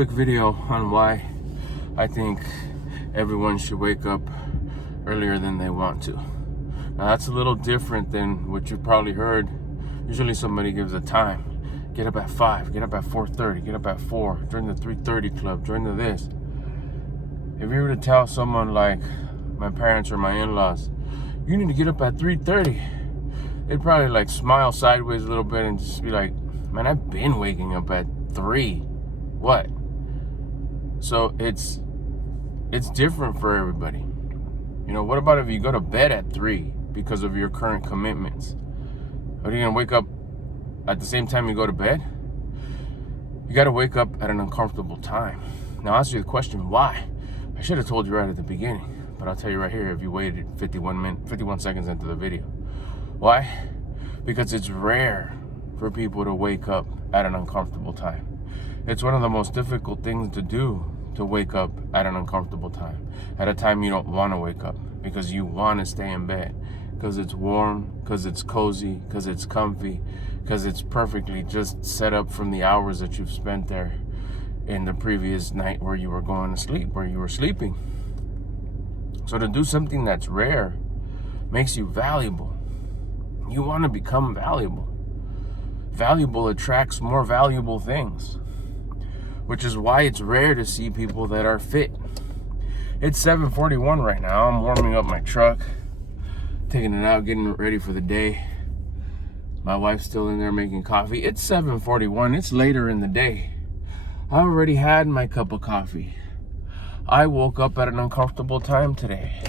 quick video on why I think everyone should wake up earlier than they want to. Now that's a little different than what you've probably heard. Usually somebody gives a time. Get up at 5, get up at 4:30, get up at 4, join the 3:30 club, join the this. If you were to tell someone like my parents or my in-laws, you need to get up at 3:30, they'd probably like smile sideways a little bit and just be like, man, I've been waking up at 3. What? So it's different for everybody. You know, what about if you go to bed at 3 because of your current commitments? Are you gonna wake up at the same time you go to bed? You gotta wake up at an uncomfortable time. Now I'll ask you the question, why? I should have told you right at the beginning, but I'll tell you right here if you waited 51 seconds into the video. Why? Because it's rare for people to wake up at an uncomfortable time. It's one of the most difficult things to do, to wake up at an uncomfortable time, at a time you don't want to wake up, because you want to stay in bed, because it's warm, because it's cozy, because it's comfy, because it's perfectly just set up from the hours that you've spent there in the previous night where you were going to sleep, where you were sleeping. So to do something that's rare makes you valuable. You want to become valuable. Valuable attracts more valuable things, which is why it's rare to see people that are fit. It's 7:41 right now. I'm warming up my truck, taking it out, getting it ready for the day. My wife's still in there making coffee. It's 7:41. It's later in the day. I already had my cup of coffee. I woke up at an uncomfortable time today.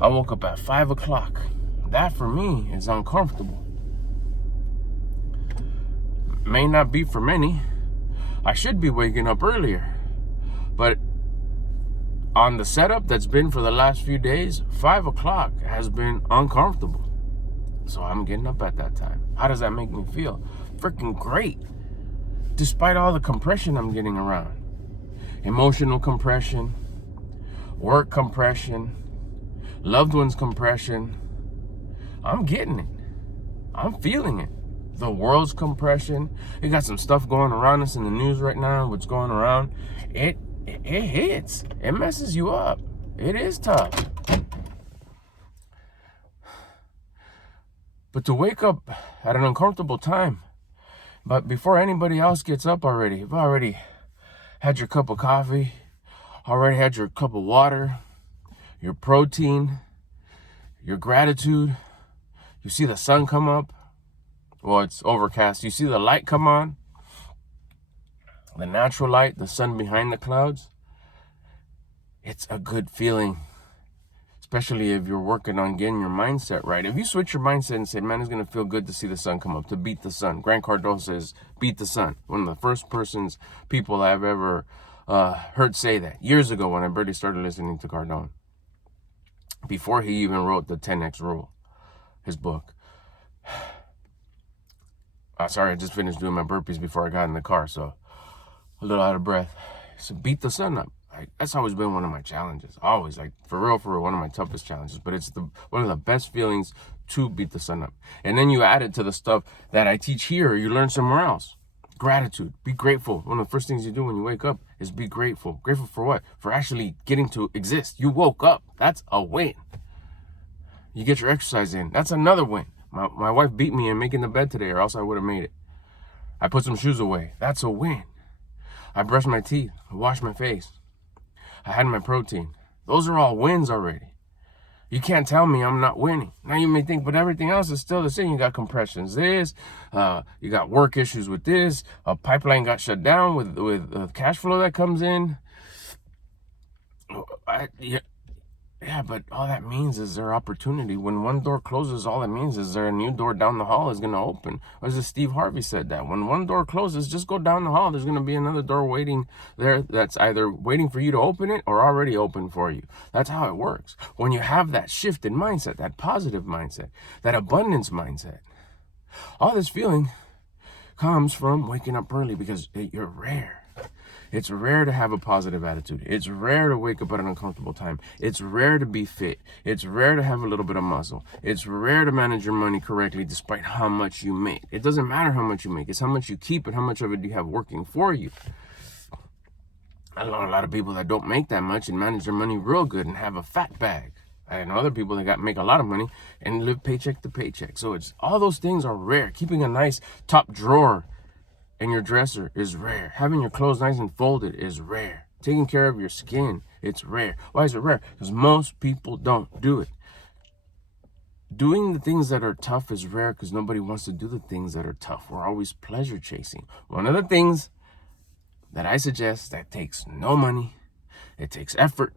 I woke up at 5 o'clock. That for me is uncomfortable. May not be for many. I should be waking up earlier. But on the setup that's been for the last few days, 5 o'clock has been uncomfortable. So I'm getting up at that time. How does that make me feel? Freaking great. Despite all the compression I'm getting around. Emotional compression, work compression, loved ones compression. I'm getting it. I'm feeling it. The world's compression. You got some stuff going around us in the news right now. What's going around? It hits. It messes you up. It is tough. But to wake up at an uncomfortable time, but before anybody else gets up already, you've already had your cup of coffee, already had your cup of water, your protein, your gratitude. You see the sun come up. Well, it's overcast. You see the light come on, the natural light, the sun behind the clouds. It's a good feeling, especially if you're working on getting your mindset right. If you switch your mindset and say, man, it's going to feel good to see the sun come up, to beat the sun. Grant Cardone says, beat the sun. One of the first people I've ever heard say that, years ago when I barely started listening to Cardone, before he even wrote the 10X Rule, his book. Sorry, I just finished doing my burpees before I got in the car, so a little out of breath. So beat the sun up. That's always been one of my challenges. Always, like for real, one of my toughest challenges. But it's one of the best feelings to beat the sun up. And then you add it to the stuff that I teach here or you learn somewhere else. Gratitude. Be grateful. One of the first things you do when you wake up is be grateful. Grateful for what? For actually getting to exist. You woke up. That's a win. You get your exercise in. That's another win. My wife beat me in making the bed today, or else I would have made it. I put some shoes away. That's a win. I brushed my teeth. I washed my face. I had my protein. Those are all wins already. You can't tell me I'm not winning. Now you may think, but everything else is still the same. You got compressions this. You got work issues with this. A pipeline got shut down with cash flow that comes in. Yeah, but all that means is there opportunity. When one door closes, all it means is there a new door down the hall is going to open. Or as Steve Harvey said that, when one door closes, just go down the hall. There's going to be another door waiting there that's either waiting for you to open it or already open for you. That's how it works. When you have that shift in mindset, that positive mindset, that abundance mindset, all this feeling comes from waking up early because you're rare. It's rare to have a positive attitude. It's rare to wake up at an uncomfortable time. It's rare to be fit. It's rare to have a little bit of muscle. It's rare to manage your money correctly despite how much you make. It doesn't matter how much you make. It's how much you keep and how much of it you have working for you. I know a lot of people that don't make that much and manage their money real good and have a fat bag. I know other people that make a lot of money and live paycheck to paycheck. So it's all those things are rare. Keeping a nice top drawer in your dresser is rare. Having your clothes nice and folded is rare. Taking care of your skin, it's rare. Why is it rare? Because most people don't do it. Doing the things that are tough is rare because nobody wants to do the things that are tough. We're always pleasure chasing. One of the things that I suggest that takes no money, it takes effort,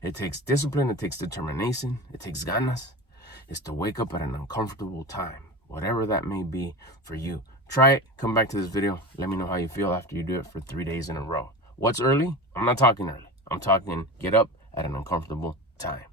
it takes discipline, it takes determination, it takes ganas, is to wake up at an uncomfortable time, whatever that may be for you. Try it, come back to this video, let me know how you feel after you do it for 3 days in a row. What's early? I'm not talking early. I'm talking get up at an uncomfortable time.